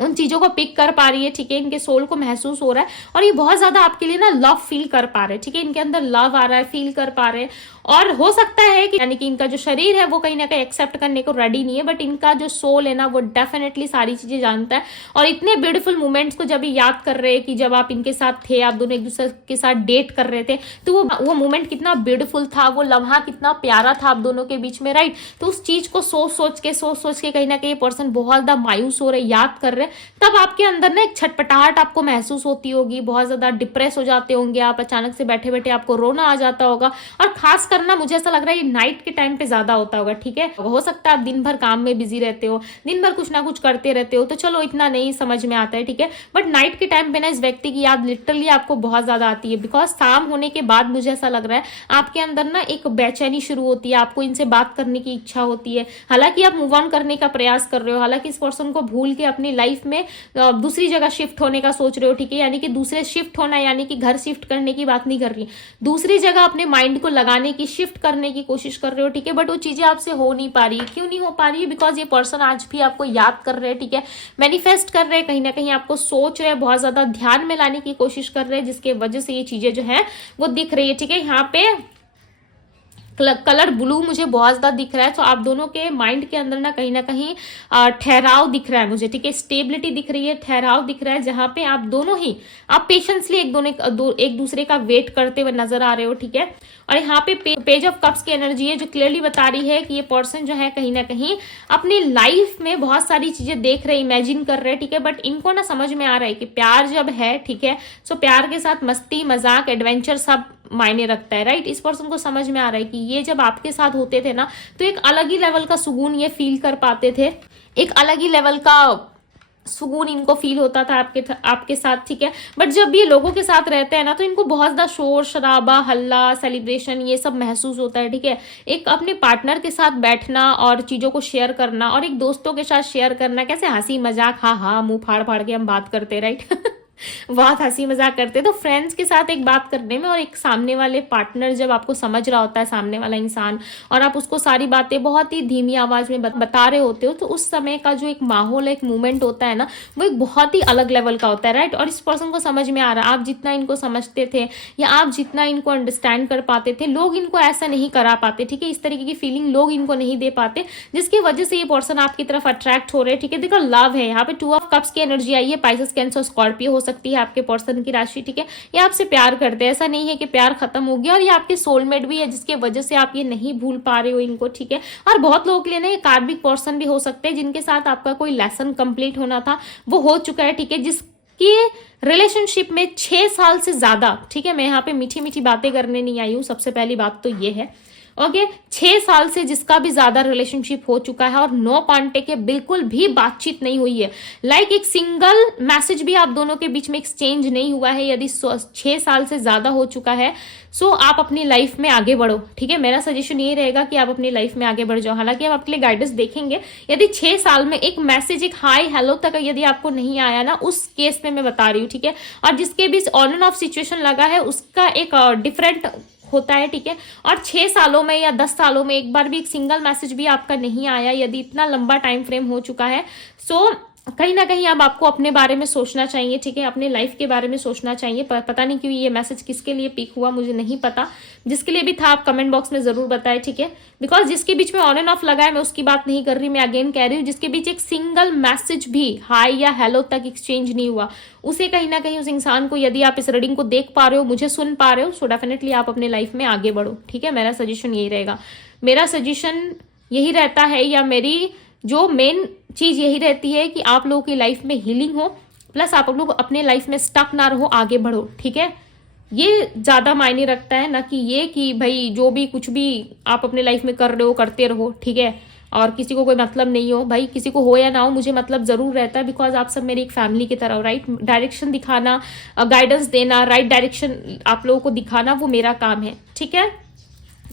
उन चीजों को पिक कर पा रही है, ठीक है। इनके सोल को महसूस हो रहा है और ये बहुत ज्यादा आपके लिए ना लव फील कर पा रहे हैं, ठीक है। इनके अंदर लव आ रहा है, फील कर पा रहे हैं। और हो सकता है कि यानी कि इनका जो शरीर है वो कहीं ना कहीं एक्सेप्ट करने को रेडी नहीं है, बट इनका जो सोल है ना वो डेफिनेटली सारी चीजें जानता है। और इतने ब्यूटीफुल मोमेंट्स को जब याद कर रहे हैं कि जब आप इनके साथ थे, आप दोनों एक दूसरे के साथ डेट कर रहे थे, तो वो मोमेंट कितना ब्यूटीफुल था, वो लम्हा कितना प्यारा था आप दोनों के बीच में, राइट। तो उस चीज को सोच सोच के कहीं ना कहीं पर्सन बहुत ज्यादा मायूस हो रहे, याद कर रहे, तब आपके अंदर ना एक छटपटाहट आपको महसूस होती होगी, बहुत ज्यादा डिप्रेस हो जाते होंगे आप, अचानक से बैठे बैठे आपको रोना आ जाता होगा। और खास करना मुझे ऐसा लग रहा है नाइट के टाइम पे ज्यादा होता होगा, ठीक है। हो सकता है आप दिन भर काम में बिजी रहते हो, दिन भर कुछ ना कुछ करते रहते हो, तो चलो इतना नहीं समझ में आता है, ठीक है। बट नाइट के टाइम पे ना इस व्यक्ति की याद लिटरली आपको बहुत ज्यादा आती है। बिकॉज शाम होने के बाद मुझे ऐसा लग रहा है आपके अंदर ना एक बेचैनी शुरू होती है, आपको इनसे बात करने की इच्छा होती है। हालांकि आप मूव ऑन करने का प्रयास कर रहे हो, हालांकि इस पर्सन को भूल के अपनी लाइफ में दूसरी जगह शिफ्ट होने का सोच रहे हो, ठीक है। यानी कि दूसरे शिफ्ट होना, यानी कि घर शिफ्ट करने की बात नहीं कर रही, दूसरी जगह अपने माइंड को लगाने की, शिफ्ट करने की कोशिश कर रहे हो, ठीक है। बट वो चीजें आपसे हो नहीं पा रही। क्यों नहीं हो पा रही है? बिकॉज ये पर्सन आज भी आपको याद कर रहे हैं, ठीक है, मैनिफेस्ट कर रहे हैं, कहीं ना कहीं आपको सोच रहे हैं, बहुत ज्यादा ध्यान में लाने की कोशिश कर रहे हैं, जिसके वजह से ये चीजें जो है वो दिख रही है, ठीक है। यहाँ पे कलर ब्लू मुझे बहुत ज्यादा दिख रहा है। तो आप दोनों के माइंड के अंदर ना कहीं ठहराव दिख रहा है मुझे, ठीक है। स्टेबिलिटी दिख रही है, ठहराव दिख रहा है, जहां पे आप दोनों ही आप पेशेंसली एक दूसरे का वेट करते हुए नजर आ रहे हो, ठीक है। और यहाँ पे पेज ऑफ कप्स की एनर्जी है जो क्लियरली बता रही है कि ये पर्सन जो है कहीं ना कहीं अपनी लाइफ में बहुत सारी चीजें देख रहे, इमेजिन कर रहे हैं, ठीक है। बट इनको ना समझ में आ रहा है कि प्यार जब है, ठीक है, सो प्यार के साथ मस्ती, मजाक, एडवेंचर सब मायने रखता है, राइट। इस पर्सन को समझ में आ रहा है कि ये जब आपके साथ होते थे ना, तो एक अलग ही लेवल का सुकून ये फील कर पाते थे, एक अलग ही लेवल का सुकून इनको फील होता था आपके साथ, ठीक है। बट जब ये लोगों के साथ रहते हैं ना, तो इनको बहुत ज्यादा शोर शराबा, हल्ला, सेलिब्रेशन, ये सब महसूस होता है, ठीक है। एक अपने पार्टनर के साथ बैठना और चीजों को शेयर करना, और एक दोस्तों के साथ शेयर करना, कैसे हंसी मजाक, हाँ मुंह फाड़ फाड़ के हम बात करते, राइट। बहुत हंसी मजाक करते। तो फ्रेंड्स के साथ एक बात करने में और एक सामने वाले पार्टनर जब आपको समझ रहा होता है, सामने वाला इंसान, और आप उसको सारी बातें बहुत ही धीमी आवाज में बता रहे होते हो, तो उस समय का जो एक माहौल, एक मूवमेंट होता है ना, वो एक बहुत ही अलग लेवल का होता है, राइट। और इस पर्सन को समझ में आ रहा है, आप जितना इनको समझते थे या आप जितना इनको अंडरस्टैंड कर पाते थे, लोग इनको ऐसा नहीं करा पाते, ठीक है। इस तरीके की फीलिंग लोग इनको नहीं दे पाते, जिसकी वजह से ये पर्सन आपकी तरफ अट्रैक्ट हो रहे हैं, ठीक है। देखो लव है, यहाँ पे 2 ऑफ कप्स की एनर्जी आई है, पाइसेस, कैंसर, स्कॉर्पियो हो सकती है आपके पर्सन की राशि, ठीक है। ये आपसे प्यार करते हैं, ऐसा नहीं है कि प्यार खत्म हो गया, और ये आपके सोलमेट भी है, जिसके वजह से आप ये नहीं भूल पा रहे हो इनको, ठीक है। और बहुत लोगों के लिए ना ये कार्मिक पर्सन भी हो सकते हैं, जिनके साथ आपका कोई लेसन कंप्लीट होना था वो हो चुका है, ठीक है, जिसकी रिलेशनशिप में 6 साल से ज्यादा, ठीक है। मैं यहाँ पे मीठी मीठी बातें करने नहीं आई हूँ, सबसे पहली बात तो ये है, ओके 6 साल से जिसका भी ज्यादा रिलेशनशिप हो चुका है और 9 कांटे के बिल्कुल भी बातचीत नहीं हुई है, लाइक एक सिंगल मैसेज भी आप दोनों के बीच में एक्सचेंज नहीं हुआ है, यदि 6 साल से ज्यादा हो चुका है, सो आप अपनी लाइफ में आगे बढ़ो। ठीक है, मेरा सजेशन ये रहेगा कि आप अपनी लाइफ में आगे बढ़ जाओ। हालांकि हम आपके लिए गाइडेंस देखेंगे। यदि 6 साल में एक मैसेज, एक हाई हेलो तक यदि आपको नहीं आया ना, उस केस में मैं बता रही हूँ। ठीक है, और जिसके बीच ऑन एंड ऑफ सिचुएशन लगा है उसका एक डिफरेंट होता है। ठीक है, और 6 सालों में या 10 सालों में एक बार भी एक सिंगल मैसेज भी आपका नहीं आया, यदि इतना लंबा टाइम फ्रेम हो चुका है, सो कहीं ना कहीं अब आपको अपने बारे में सोचना चाहिए। ठीक है, अपने लाइफ के बारे में सोचना चाहिए। पता नहीं क्यों ये मैसेज किसके लिए पिक हुआ, मुझे नहीं पता। जिसके लिए भी था आप कमेंट बॉक्स में जरूर बताएं। ठीक है, बिकॉज जिसके बीच में ऑन एंड ऑफ लगा है मैं उसकी बात नहीं कर रही, मैं अगेन कह रही हूँ जिसके बीच एक सिंगल मैसेज भी हाई या हेलो तक एक्सचेंज नहीं हुआ, उसे कहीं ना कहीं, उस इंसान को, यदि आप इस रीडिंग को देख पा रहे हो, मुझे सुन पा रहे हो, सो डेफिनेटली आप अपने लाइफ में आगे बढ़ो। ठीक है, मेरा सजेशन यही रहेगा। मेरा सजेशन यही रहता है, या मेरी जो मेन चीज यही रहती है कि आप लोगों की लाइफ में हीलिंग हो, प्लस आप लोग अपने लाइफ में स्टक ना रहो, आगे बढ़ो। ठीक है, ये ज्यादा मायने रखता है, ना कि ये कि भाई जो भी कुछ भी आप अपने लाइफ में कर रहे हो करते रहो। ठीक है, और किसी को कोई मतलब नहीं हो, भाई किसी को हो या ना हो, मुझे मतलब जरूर रहता है, बिकॉज आप सब मेरी एक फैमिली की तरह हो। राइट, डायरेक्शन दिखाना, गाइडेंस देना, राइट डायरेक्शन आप लोगों को दिखाना, वो मेरा काम है। ठीक है,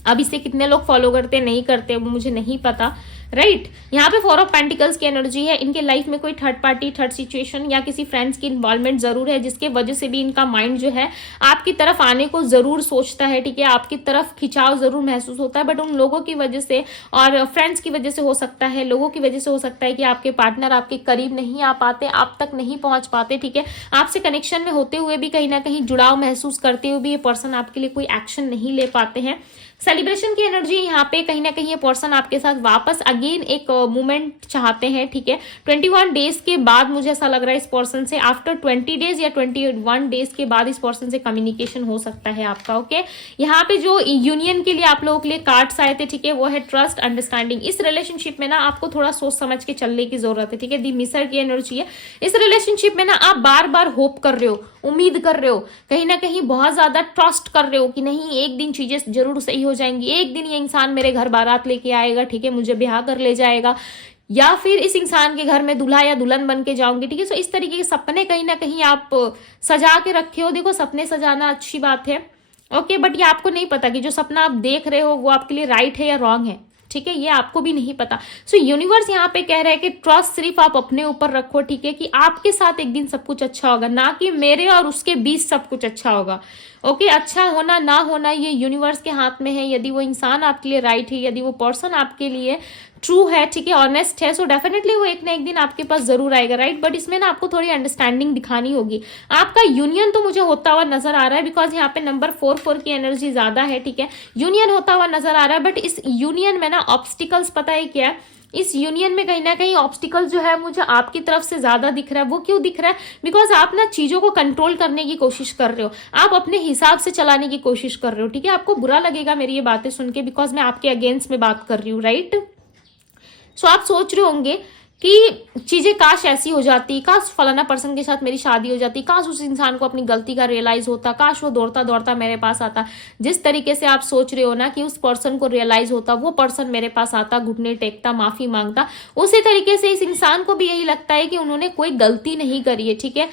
अब इसे कितने लोग फॉलो करते नहीं करते वो मुझे नहीं पता। राइट, यहाँ पे 4 ऑफ पेंटिकल्स की एनर्जी है। इनके लाइफ में कोई थर्ड पार्टी, थर्ड सिचुएशन या किसी फ्रेंड्स की इन्वॉल्वमेंट जरूर है, जिसके वजह से भी इनका माइंड जो है आपकी तरफ आने को जरूर सोचता है। ठीक है, आपकी तरफ खिंचाव जरूर महसूस होता है, बट उन लोगों की वजह से और फ्रेंड्स की वजह से हो सकता है, लोगों की वजह से हो सकता है कि आपके पार्टनर आपके करीब नहीं आ पाते, आप तक नहीं पहुंच पाते। ठीक है, आपसे कनेक्शन में होते हुए भी, कहीं ना कहीं जुड़ाव महसूस करते हुए भी ये पर्सन आपके लिए कोई एक्शन नहीं ले पाते हैं। सेलिब्रेशन की एनर्जी यहाँ पे, कहीं ना कहीं ये पर्सन आपके साथ वापस अगेन एक मूवमेंट चाहते हैं। ठीक है, 21 डेज के बाद मुझे ऐसा लग रहा है इस पर्सन से, आफ्टर 20 डेज या 21 डेज के बाद इस पर्सन से कम्युनिकेशन हो सकता है आपका। ओके, यहाँ पे जो यूनियन के लिए आप लोगों के लिए कार्ड्स आए थे, ठीक है, वो है ट्रस्ट, अंडरस्टैंडिंग। इस रिलेशनशिप में ना आपको थोड़ा सोच समझ के चलने की जरूरत है। ठीक है, दी मिसर की एनर्जी है। इस रिलेशनशिप में ना आप बार बार होप कर रहे हो, उम्मीद कर रहे हो, कहीं ना कहीं बहुत ज्यादा ट्रस्ट कर रहे हो कि नहीं एक दिन चीजें जरूर सही हो जाएंगी, एक दिन ये इंसान मेरे घर बारात लेके आएगा, ठीक है, मुझे ब्याह कर ले जाएगा, या फिर इस इंसान के घर में दूल्हा या दुल्हन बन के जाऊंगी। ठीक है, सो इस तरीके के सपने कहीं ना कहीं आप सजा के रखे हो। देखो, सपने सजाना अच्छी बात है, ओके, बट ये आपको नहीं पता कि जो सपना आप देख रहे हो वो आपके लिए राइट है या रॉन्ग है। ठीक है, ये आपको भी नहीं पता। सो यूनिवर्स यहाँ पे कह रहा है कि ट्रस्ट सिर्फ आप अपने ऊपर रखो। ठीक है, कि आपके साथ एक दिन सब कुछ अच्छा होगा, ना कि मेरे और उसके बीच सब कुछ अच्छा होगा। ओके, अच्छा होना ना होना ये यूनिवर्स के हाथ में है। यदि वो इंसान आपके लिए राइट है, यदि वो पर्सन आपके लिए ट्रू है, ठीक है, ऑनेस्ट है, सो डेफिनेटली वो एक ना एक दिन आपके पास जरूर आएगा। राइट, बट इसमें ना आपको थोड़ी अंडरस्टैंडिंग दिखानी होगी। आपका यूनियन तो मुझे होता हुआ नजर आ रहा है, बिकॉज यहाँ पे नंबर 4 की एनर्जी ज्यादा है। ठीक है, यूनियन होता हुआ नजर आ रहा है, बट इस यूनियन में ना ऑब्स्टिकल्स, पता है क्या, इस यूनियन में कहीं ना कहीं ऑब्स्टिकल जो है मुझे आपकी तरफ से ज्यादा दिख रहा है। वो क्यों दिख रहा है? बिकॉज आप ना चीजों को कंट्रोल करने की कोशिश कर रहे हो, आप अपने हिसाब से चलाने की कोशिश कर रहे हो। ठीक है, आपको बुरा लगेगा मेरी ये बातें सुन के, बिकॉज मैं आपके अगेंस्ट में बात कर रही हूँ। राइट, सो आप सोच रहे होंगे कि चीजें काश ऐसी हो जाती, काश फलाना पर्सन के साथ मेरी शादी हो जाती, काश उस इंसान को अपनी गलती का रियलाइज होता, काश वो दौड़ता दौड़ता मेरे पास आता। जिस तरीके से आप सोच रहे हो ना कि उस पर्सन को रियलाइज होता, वो पर्सन मेरे पास आता, घुटने टेकता, माफी मांगता, उसी तरीके से इस इंसान को भी यही लगता है कि उन्होंने कोई गलती नहीं करी है। ठीक है,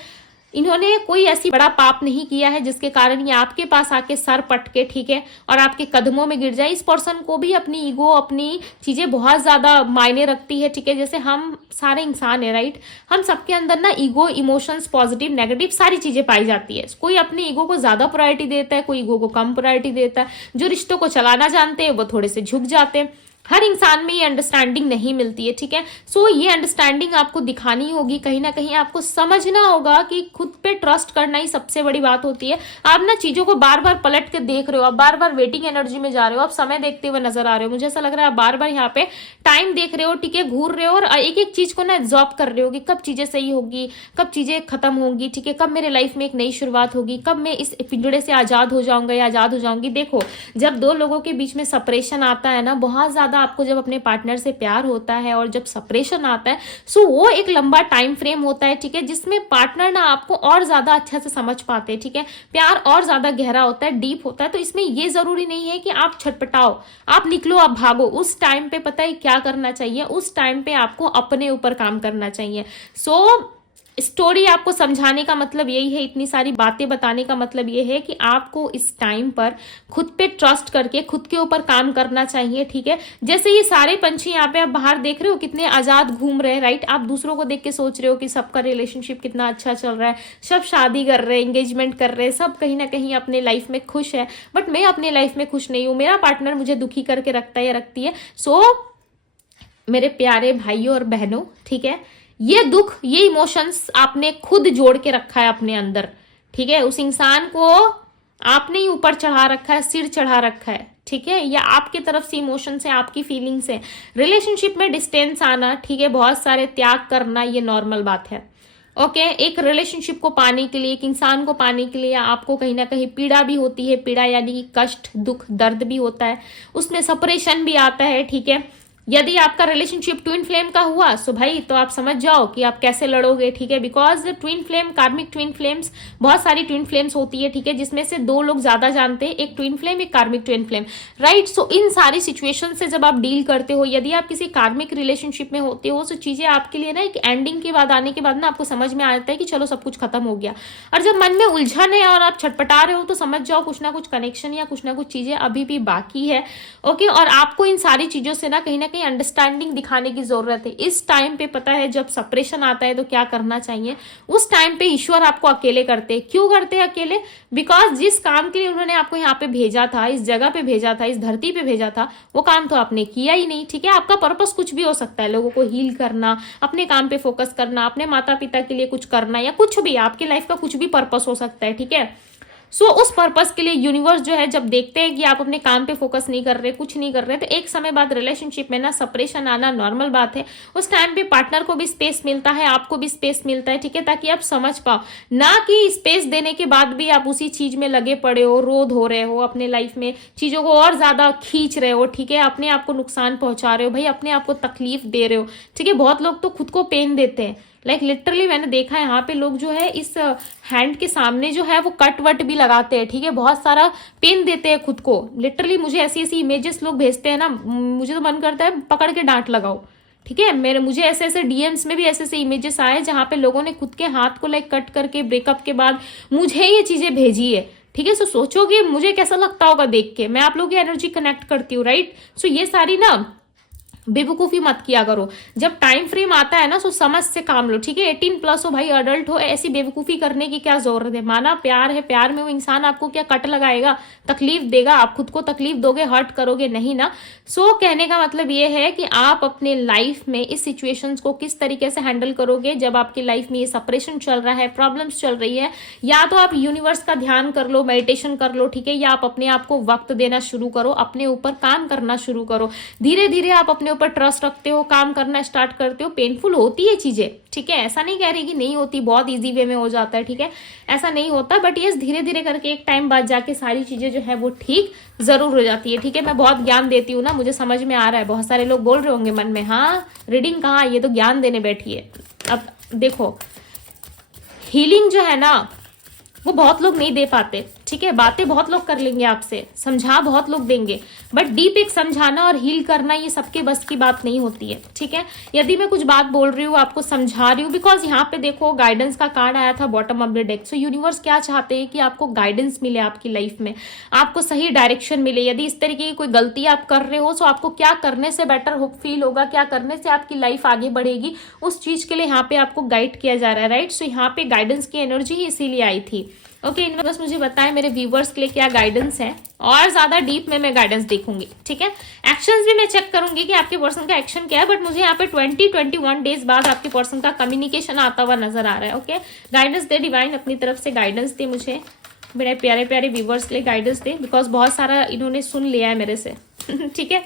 इन्होंने कोई ऐसी बड़ा पाप नहीं किया है जिसके कारण ये आपके पास आके सर पटके, ठीक है, और आपके कदमों में गिर जाए। इस पर्सन को भी अपनी ईगो, अपनी चीजें बहुत ज्यादा मायने रखती है। ठीक है, जैसे हम सारे इंसान है, राइट, हम सबके अंदर ना ईगो, इमोशंस, पॉजिटिव, नेगेटिव सारी चीजें पाई जाती है। कोई अपनी ईगो को ज्यादा प्रायोरिटी देता है, कोई ईगो को कम प्रायोरिटी देता है। जो रिश्तों को चलाना जानते हैं वो थोड़े से झुक जाते हैं। हर इंसान में ये अंडरस्टैंडिंग नहीं मिलती है। ठीक है, सो ये अंडरस्टैंडिंग आपको दिखानी होगी। कहीं ना कहीं आपको समझना होगा कि खुद पे ट्रस्ट करना ही सबसे बड़ी बात होती है। आप ना चीजों को बार बार पलट के देख रहे हो, आप बार बार वेटिंग एनर्जी में जा रहे हो, आप समय देखते हुए नजर आ रहे हो। मुझे ऐसा लग रहा है आप बार बार यहाँ पे टाइम देख रहे हो, ठीक है, घूर रहे हो और एक एक चीज को ना एब्जॉर्ब कर रहे हो कि कब चीजें सही होगी, कब चीजें खत्म होंगी, ठीक है, कब मेरे लाइफ में एक नई शुरुआत होगी, कब मैं इस पिंजड़े से आजाद हो जाऊंगा या आजाद हो जाऊंगी। देखो, जब दो लोगों के बीच में सेपरेशन आता है ना, बहुत ज्यादा ज्यादा आपको जब अपने पार्टनर से प्यार होता है और जब सेपरेशन आता है, सो वो एक लंबा टाइम फ्रेम होता है, ठीक है, जिसमें पार्टनर ना आपको और ज्यादा अच्छा से समझ पाते हैं, ठीक है, प्यार और ज्यादा गहरा होता है, डीप होता है। तो इसमें ये जरूरी नहीं है कि आप छटपटाओ, आप निकलो, आप भागो। उस टाइम पे पता है क्या करना चाहिए, उस टाइम पे आपको अपने ऊपर काम करना चाहिए। सो स्टोरी आपको समझाने का मतलब यही है, इतनी सारी बातें बताने का मतलब ये है कि आपको इस टाइम पर खुद पे ट्रस्ट करके खुद के ऊपर काम करना चाहिए, ठीक है। जैसे ये सारे पंछी यहाँ पे आप बाहर देख रहे हो कितने आजाद घूम रहे हैं, राइट। आप दूसरों को देख के सोच रहे हो कि सबका रिलेशनशिप कितना अच्छा चल रहा है, सब शादी कर रहे हैं, एंगेजमेंट कर रहे हैं, सब कहीं ना कहीं अपने लाइफ में खुश है, बट मैं अपने लाइफ में खुश नहीं हूँ, मेरा पार्टनर मुझे दुखी करके रखता है या रखती है। सो मेरे प्यारे भाइयों और बहनों, ठीक है, ये दुख, ये इमोशंस आपने खुद जोड़ के रखा है अपने अंदर, ठीक है। उस इंसान को आपने ही ऊपर चढ़ा रखा है, सिर चढ़ा रखा है, ठीक है। या आपकी तरफ से इमोशंस है, आपकी फीलिंग्स है। रिलेशनशिप में डिस्टेंस आना, ठीक है, बहुत सारे त्याग करना, ये नॉर्मल बात है, ओके। एक रिलेशनशिप को पाने के लिए, एक इंसान को पाने के लिए आपको कहीं ना कहीं पीड़ा भी होती है। पीड़ा यानी कि कष्ट, दुख, दर्द भी होता है, उसमें सेपरेशन भी आता है, ठीक है। यदि आपका रिलेशनशिप ट्विन फ्लेम का हुआ सो भाई तो आप समझ जाओ कि आप कैसे लड़ोगे, ठीक है। बिकॉज ट्विन फ्लेम, कार्मिक ट्विन फ्लेम्स, बहुत सारी ट्विन फ्लेम्स होती है, ठीक है, जिसमें से दो लोग ज्यादा जानते हैं, एक ट्विन फ्लेम, एक कार्मिक ट्विन फ्लेम, राइट। सो इन सारी सिचुएशन से जब आप डील करते हो, यदि आप किसी कार्मिक रिलेशनशिप में होते हो, सो चीजें आपके लिए ना एक एंडिंग के बाद, आने के बाद ना आपको समझ में आता है कि चलो सब कुछ खत्म हो गया। और जब मन में उलझन है और आप छटपटा रहे हो तो समझ जाओ कुछ ना कुछ कनेक्शन या कुछ ना कुछ चीजें अभी भी बाकी है, ओके। और आपको इन सारी चीजों से ना कहीं अंडरस्टैंडिंग दिखाने की जरूरत है। इस टाइम पे पता है जब सेपरेशन आता है तो क्या करना चाहिए, उस टाइम पे ईश्वर आपको अकेले करते हैं। क्यों करते हैं अकेले? बिकॉज जिस काम के लिए उन्होंने आपको यहाँ पे भेजा था, इस जगह पे भेजा था, इस धरती पे भेजा था, वो काम तो आपने किया ही नहीं, ठीक है। आपका पर्पस कुछ भी हो सकता है, लोगों को हील करना, अपने काम पे फोकस करना, अपने माता पिता के लिए कुछ करना, या कुछ भी आपकी लाइफ का कुछ भी पर्पस हो सकता है, ठीक है। सो उस पर्पस के लिए यूनिवर्स जो है जब देखते हैं कि आप अपने काम पे फोकस नहीं कर रहे, कुछ नहीं कर रहे, तो एक समय बाद रिलेशनशिप में ना सेपरेशन आना नॉर्मल बात है। उस टाइम पे पार्टनर को भी स्पेस मिलता है, आपको भी स्पेस मिलता है, ठीक है, ताकि आप समझ पाओ। ना कि स्पेस देने के बाद भी आप उसी चीज में लगे पड़े हो, रोध हो रहे हो, अपने लाइफ में चीजों को और ज्यादा खींच रहे हो, ठीक है, अपने आप को नुकसान पहुंचा रहे हो, भाई अपने आप को तकलीफ दे रहे हो, ठीक है। बहुत लोग तो खुद को पेन देते हैं, लाइक लिटरली मैंने देखा है यहाँ पे लोग जो है इस हैंड के सामने जो है वो कट वट भी लगाते हैं, ठीक है, बहुत सारा पेन देते हैं खुद को। लिटरली मुझे ऐसी ऐसी इमेजेस लोग भेजते हैं ना, मुझे तो मन करता है पकड़ के डांट लगाओ, ठीक है। मुझे ऐसे ऐसे डीएम्स में भी ऐसे ऐसे इमेजेस आए जहाँ पे लोगों ने खुद के हाथ को लाइक कट करके ब्रेकअप के बाद मुझे ये चीजें भेजी है, ठीक है। सो सोचोगे मुझे कैसा लगता होगा देख के, मैं आप लोगों की एनर्जी कनेक्ट करती हूँ, राइट। सो ये सारी ना बेवकूफी मत किया करो। जब टाइम फ्रेम आता है ना तो समझ से काम लो, ठीक है। 18+ हो भाई, अडल्ट हो, ऐसी बेवकूफी करने की क्या जरूरत है। माना प्यार है, प्यार में वो इंसान आपको क्या कट लगाएगा, तकलीफ देगा, आप खुद को तकलीफ दोगे, हर्ट करोगे, नहीं ना। सो कहने का मतलब ये है कि आप अपने लाइफ में इस सिचुएशंस को किस तरीके से हैंडल करोगे जब आपकी लाइफ में ये सेपरेशन चल रहा है, प्रॉब्लम्स चल रही है। या तो आप यूनिवर्स का ध्यान कर लो, मेडिटेशन कर लो, ठीक है, या आप अपने आप को वक्त देना शुरू करो, अपने ऊपर काम करना शुरू करो। धीरे धीरे आप अपने ऊपर ट्रस्ट रखते हो, काम करना स्टार्ट करते हो। पेनफुल होती है चीजें, ठीक है, ऐसा नहीं कह रही कि नहीं होती, बहुत इजी वे में हो जाता है, ठीक है, ऐसा नहीं होता, बट ये धीरे धीरे करके एक टाइम बाद जाके सारी चीजें जो है वो ठीक जरूर हो जाती है, ठीक है। मैं बहुत ज्ञान देती हूँ ना, मुझे समझ में आ रहा है। बहुत सारे लोग बोल रहे होंगे मन में, हाँ रीडिंग कहाँ, ये तो ज्ञान देने बैठी है। अब देखो, हीलिंग जो है ना वो बहुत लोग नहीं दे पाते, ठीक है। बातें बहुत लोग कर लेंगे आपसे, समझा बहुत लोग देंगे, बट डीप एक समझाना और हील करना ये सबके बस की बात नहीं होती है, ठीक है। यदि मैं कुछ बात बोल रही हूँ, आपको समझा रही हूँ, बिकॉज यहाँ पे देखो गाइडेंस का कार्ड आया था bottom of the deck. So universe क्या चाहते हैं कि आपको गाइडेंस मिले आपकी लाइफ में, आपको सही डायरेक्शन मिले। यदि इस तरीके की कोई गलती आप कर रहे हो तो आपको क्या करने से बेटर फील होगा, क्या करने से आपकी लाइफ आगे बढ़ेगी, उस चीज के लिए यहाँ पे आपको गाइड किया जा रहा है, राइट। सो यहाँ पे गाइडेंस की एनर्जी ही इसीलिए आई थी, ओके। यूनिवर्स मुझे बताएं मेरे व्यूवर्स के लिए क्या गाइडेंस है, और ज्यादा डीप में मैं गाइडेंस देखूंगी, ठीक है। एक्शंस भी मैं चेक करूंगी कि आपके पर्सन का एक्शन क्या है, बट मुझे यहाँ पे 20-21 डेज बाद आपके पर्सन का कम्युनिकेशन आता हुआ नजर आ रहा है, ओके। गाइडेंस दे डिवाइन, अपनी तरफ से गाइडेंस दे मुझे, मेरे प्यारे प्यारे व्यूवर्स के लिए गाइडेंस दे, बिकॉज बहुत सारा इन्होंने सुन लिया है मेरे से ठीक है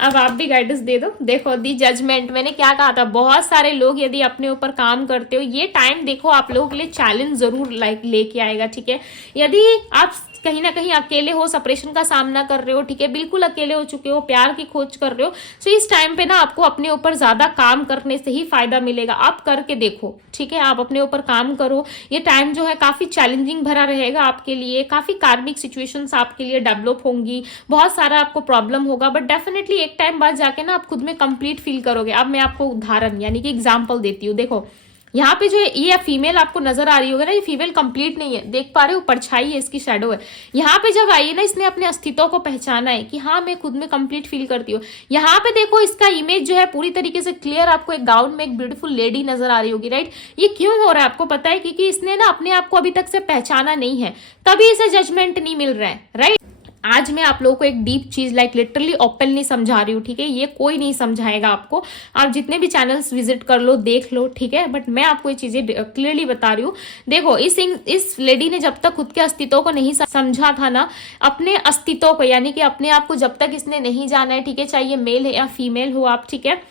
अब आप भी गाइडेंस दे दो। देखो दी जजमेंट, मैंने क्या कहा था, बहुत सारे लोग यदि अपने ऊपर काम करते हो, ये टाइम देखो आप लोगों के लिए चैलेंज जरूर लेके आएगा, ठीक है। यदि आप कहीं ना कहीं अकेले हो, सेपरेशन का सामना कर रहे हो, ठीक है, बिल्कुल अकेले हो चुके हो, प्यार की खोज कर रहे हो, तो इस टाइम पे ना आपको अपने ऊपर ज्यादा काम करने से ही फायदा मिलेगा। आप करके देखो, ठीक है, आप अपने ऊपर काम करो। ये टाइम जो है काफी चैलेंजिंग भरा रहेगा आपके लिए, काफी कार्मिक सिचुएशंस आपके लिए डेवलप होंगी, बहुत सारा आपको प्रॉब्लम होगा, बट डेफिनेटली एक टाइम बाद जाके ना आप खुद में कंप्लीट फील करोगे। अब मैं आपको उदाहरण यानी कि एग्जाम्पल देती हूँ। देखो यहाँ पे जो ये फीमेल आपको नजर आ रही होगी ना, ये फीमेल कंप्लीट नहीं है, देख पा रहे हो, परछाई है, इसकी शैडो है। यहाँ पे जब आई है ना, इसने अपने अस्तित्व को पहचाना है कि हाँ मैं खुद में कंप्लीट फील करती हूँ। यहाँ पे देखो इसका इमेज जो है पूरी तरीके से क्लियर, आपको एक गाउन में एक ब्यूटीफुल लेडी नजर आ रही होगी, राइट। ये क्यों हो रहा है आपको पता है, क्योंकि इसने ना अपने आप को अभी तक से पहचाना नहीं है, तभी इसे जजमेंट नहीं मिल रहा है, राइट। आज मैं आप लोगों को एक डीप चीज लाइक लिटरली ओपनली समझा रही हूँ, ठीक है, ये कोई नहीं समझाएगा आपको। आप जितने भी चैनल्स विजिट कर लो, देख लो, ठीक है, बट मैं आपको ये चीजें क्लियरली बता रही हूँ। देखो इस लेडी ने जब तक खुद के अस्तित्व को नहीं समझा था ना, अपने अस्तित्व को यानी कि अपने आप को जब तक इसने नहीं जाना है, ठीक है, चाहे ये मेल है या फीमेल हो आप, ठीक है,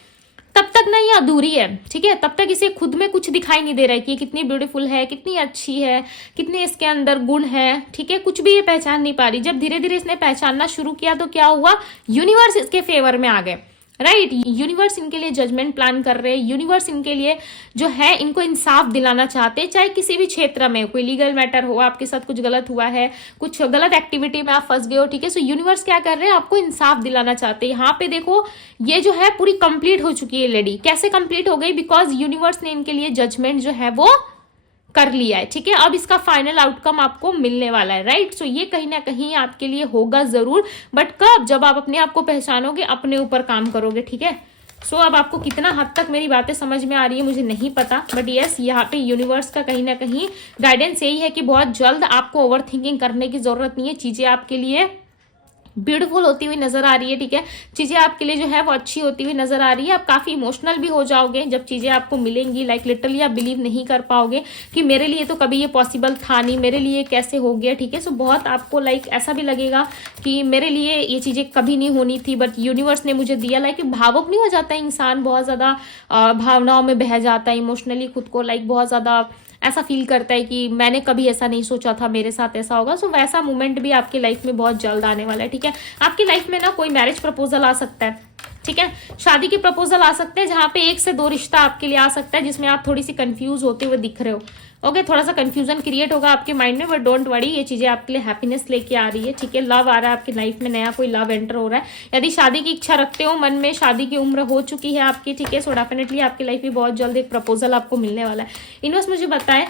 तब तक ना ये अधूरी है, ठीक है, तब तक इसे खुद में कुछ दिखाई नहीं दे रहा है कि ये कितनी ब्यूटीफुल है, कितनी अच्छी है, कितने इसके अंदर गुण है, ठीक है, कुछ भी ये पहचान नहीं पा रही। जब धीरे धीरे इसने पहचानना शुरू किया तो क्या हुआ, यूनिवर्स इसके फेवर में आ गए, राइट। यूनिवर्स इनके लिए जजमेंट प्लान कर रहे हैं, यूनिवर्स इनके लिए जो है इनको इंसाफ दिलाना चाहते हैं, चाहे किसी भी क्षेत्र में, कोई लीगल मैटर हो, आपके साथ कुछ गलत हुआ है, कुछ गलत एक्टिविटी में आप फंस गए हो, ठीक है, सो यूनिवर्स क्या कर रहे हैं, आपको इंसाफ दिलाना चाहते हैं। यहाँ पे देखो ये जो है पूरी कंप्लीट हो चुकी है लेडी। कैसे कंप्लीट हो गई, बिकॉज यूनिवर्स ने इनके लिए जजमेंट जो है वो कर लिया है, ठीक है। अब इसका फाइनल आउटकम आपको मिलने वाला है, राइट। सो ये कहीं ना कहीं आपके लिए होगा जरूर, बट कब, जब आप अपने आप को पहचानोगे, अपने ऊपर काम करोगे, ठीक है। सो अब आपको कितना हद तक मेरी बातें समझ में आ रही है मुझे नहीं पता, बट यस यहाँ पे यूनिवर्स का कहीं ना कहीं गाइडेंस यही है कि बहुत जल्द आपको ओवर थिंकिंग करने की जरूरत नहीं है, चीजें आपके लिए ब्यूटीफुल होती हुई नजर आ रही है, ठीक है, चीजें आपके लिए जो है वो अच्छी होती हुई नजर आ रही है। आप काफी इमोशनल भी हो जाओगे जब चीजें आपको मिलेंगी, लाइक लिटरली आप बिलीव नहीं कर पाओगे कि मेरे लिए तो कभी ये पॉसिबल था नहीं, मेरे लिए कैसे हो गया, ठीक है। सो बहुत आपको लाइक ऐसा भी लगेगा कि मेरे लिए ये चीजें कभी नहीं होनी थी, बट यूनिवर्स ने मुझे दिया। लाइक भावुक नहीं हो जाता है इंसान, बहुत ज्यादा भावनाओं में बह जाता है, इमोशनली खुद को लाइक बहुत ज्यादा ऐसा फील करता है कि मैंने कभी ऐसा नहीं सोचा था मेरे साथ ऐसा होगा। सो वैसा मोमेंट भी आपकी लाइफ में बहुत जल्द आने वाला है, ठीक है। आपकी लाइफ में ना कोई मैरिज प्रपोजल आ सकता है, ठीक है, शादी की प्रपोजल आ सकते हैं, जहां पे 1 से 2 रिश्ता आपके लिए आ सकता है, जिसमें आप थोड़ी सी कंफ्यूज होते हुए दिख रहे हो, ओके, थोड़ा सा कंफ्यूजन क्रिएट होगा आपके माइंड में, बट डोंट वरी, ये चीजें आपके लिए हैप्पीनेस लेके आ रही है, ठीक है। लव आ रहा है आपकी लाइफ में, नया कोई लव एंटर हो रहा है। यदि शादी की इच्छा रखते हो मन में, शादी की उम्र हो चुकी है आपकी, ठीक है, सो डेफिनेटली आपकी लाइफ में बहुत जल्द एक प्रपोजल आपको मिलने वाला है। यूनिवर्स मुझे बताए,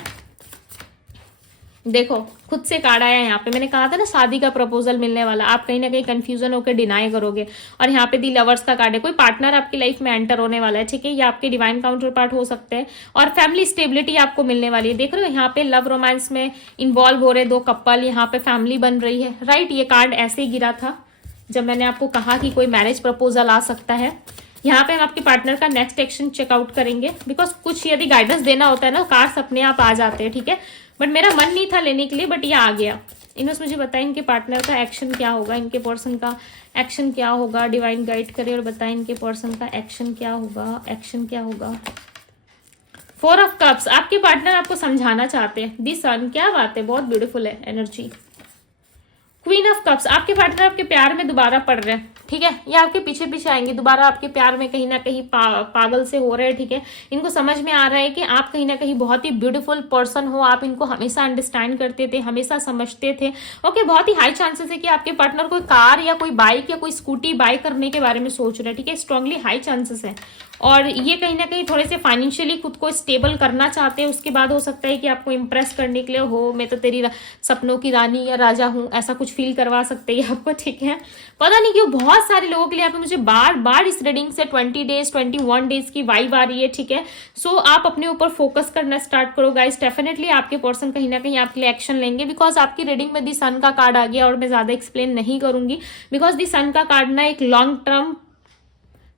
देखो खुद से कार्ड आया यहाँ पे, मैंने कहा था ना शादी का प्रपोजल मिलने वाला, आप कहीं ना कहीं कंफ्यूजन होकर डिनाई करोगे। और यहाँ पे दी लवर्स का कार्ड है, कोई पार्टनर आपकी लाइफ में एंटर होने वाला है, ठीक है, ये आपके डिवाइन काउंटर पार्ट हो सकते हैं। और फैमिली स्टेबिलिटी आपको मिलने वाली है, देख रहे हो यहाँ पे लव रोमांस में इन्वॉल्व हो रहे 2 कपल, यहाँ पे फैमिली बन रही है, राइट। ये कार्ड ऐसे ही गिरा था जब मैंने आपको कहा कि कोई मैरिज प्रपोजल आ सकता है। यहाँ पे हम आपके पार्टनर का नेक्स्ट एक्शन चेकआउट करेंगे, बिकॉज कुछ यदि गाइडेंस देना होता है ना, कार्ड्स अपने आप आ जाते हैं, ठीक है, बट मेरा मन नहीं था लेने के लिए, बट ये आ गया। इन्होंने मुझे बताया इनके पार्टनर का एक्शन क्या होगा, इनके पर्सन का एक्शन क्या होगा, डिवाइन गाइड करे और बताएं इनके पर्सन का एक्शन क्या होगा, एक्शन क्या होगा। 4 ऑफ कप्स, आपके पार्टनर आपको समझाना चाहते हैं, दी सन, क्या बात है, बहुत ब्यूटीफुल है एनर्जी। क्वीन ऑफ कप्स, आपके पार्टनर आपके प्यार में दोबारा पड़ रहे हैं, ठीक है, ये आपके पीछे पीछे आएंगे दोबारा, आपके प्यार में कहीं ना कहीं पागल से हो रहे हैं, ठीक है। इनको समझ में आ रहा है कि आप कहीं ना कहीं बहुत ही ब्यूटीफुल पर्सन हो, आप इनको हमेशा अंडरस्टैंड करते थे, हमेशा समझते थे, ओके। बहुत ही हाई चांसेस है कि आपके पार्टनर कोई कार या कोई बाइक या कोई स्कूटी बाय करने के बारे में सोच रहे हैं, ठीक है, स्ट्रांगली हाई चांसेस है। और ये कहीं ना कहीं थोड़े से फाइनेंशियली खुद को स्टेबल करना चाहते हैं। उसके बाद हो सकता है कि आपको इंप्रेस करने के लिए, हो मैं तो तेरी सपनों की रानी या राजा हूं, ऐसा कुछ फील करवा सकते हैं आपको, ठीक है। पता नहीं क्यों बहुत सारे लोगों के लिए यहाँ पे मुझे बार बार इस रीडिंग से 20 डेज 21 डेज की वाइब आ रही है, ठीक है। सो आप अपने ऊपर फोकस करना स्टार्ट करो गाइस, डेफिनेटली आपके पर्सन कहीं ना कहीं आपके लिए एक्शन लेंगे, बिकॉज आपकी रीडिंग में दी सन का कार्ड आ गया। और मैं ज्यादा एक्सप्लेन नहीं करूंगी, बिकॉज दी सन का कार्ड ना एक लॉन्ग टर्म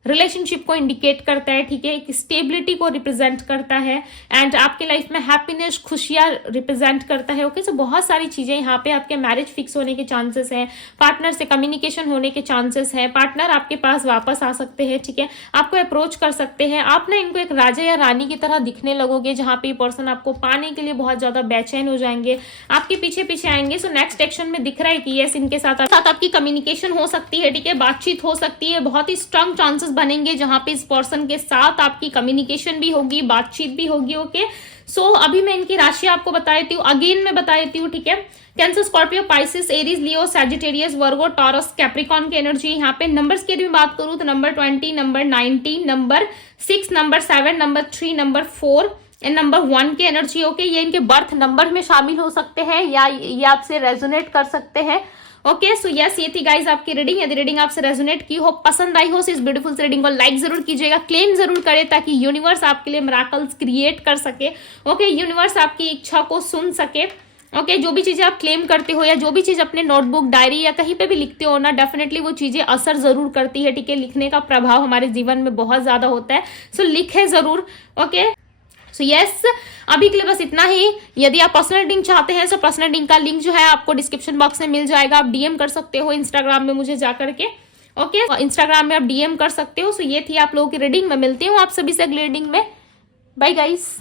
रिलेशनशिप को इंडिकेट करता है, ठीक है, एक स्टेबिलिटी को रिप्रेजेंट करता है एंड आपके लाइफ में हैप्पीनेस, खुशियां रिप्रेजेंट करता है। ओके, सो बहुत सारी चीजें यहाँ पे आपके मैरिज फिक्स होने के चांसेस हैं, पार्टनर से कम्युनिकेशन होने के चांसेस हैं, पार्टनर आपके पास वापस आ सकते हैं, ठीक है, आपको अप्रोच कर सकते हैं, आप ना इनको एक राजा या रानी की तरह दिखने लगोगे, जहां पे पर्सन आपको पाने के लिए बहुत ज्यादा बेचैन हो जाएंगे, आपके पीछे पीछे आएंगे। सो नेक्स्ट एक्शन में दिख रहा है कि यस, इनके साथ आपकी कम्युनिकेशन हो सकती है, ठीक है, बातचीत हो सकती है, बहुत ही स्ट्रांग चांसेस बनेंगे जहां पे इस पर्सन के साथ आपकी कम्युनिकेशन भी होगी, बातचीत भी होगी। ओके, सो अभी मैं इनकी राशि आपको बता देती हूँ, अगेन मैं बता देती हूँ, ठीक है। कैंसर, स्कॉर्पियो, पाइसिस, एरीज, लियो, सैजिटेरियस, वर्गो, टॉरस, कैप्रिकॉन की एनर्जी। यहाँ पे नंबर्स की यदि बात करूँ तो number 20, number 19, number 6, number 7, number 3, number 4 and number 1 की एनर्जी। ओके, ये इनके बर्थ नंबर में शामिल हो सकते हैं या ये आपसे रेजोनेट कर सकते हैं। ओके, सो यस, ये थी गाइज आपकी रीडिंग। यदि रीडिंग आपसे रेजोनेट की हो, पसंद आई हो, इस ब्यूटीफुल रीडिंग को लाइक जरूर कीजिएगा, क्लेम जरूर करें ताकि यूनिवर्स आपके लिए मिरेकल्स क्रिएट कर सके। ओके, यूनिवर्स आपकी इच्छा को सुन सके। ओके, जो भी चीजें आप क्लेम करते हो या जो भी चीज अपने नोटबुक, डायरी या कहीं पे भी लिखते हो ना, डेफिनेटली वो चीजें असर जरूर करती है, ठीक है। लिखने का प्रभाव हमारे जीवन में बहुत ज्यादा होता है, सो लिखे जरूर। ओके, सो यस, अभी के लिए बस इतना ही। यदि आप पर्सनल रीडिंग चाहते हैं तो पर्सनल रीडिंग का लिंक जो है आपको डिस्क्रिप्शन बॉक्स में मिल जाएगा, आप डीएम कर सकते हो इंस्टाग्राम में मुझे जाकर के। ओके, इंस्टाग्राम में आप डीएम कर सकते हो। सो ये थी आप लोगों की रीडिंग में, मिलती हूँ आप सभी से अगली रीडिंग में। Bye guys.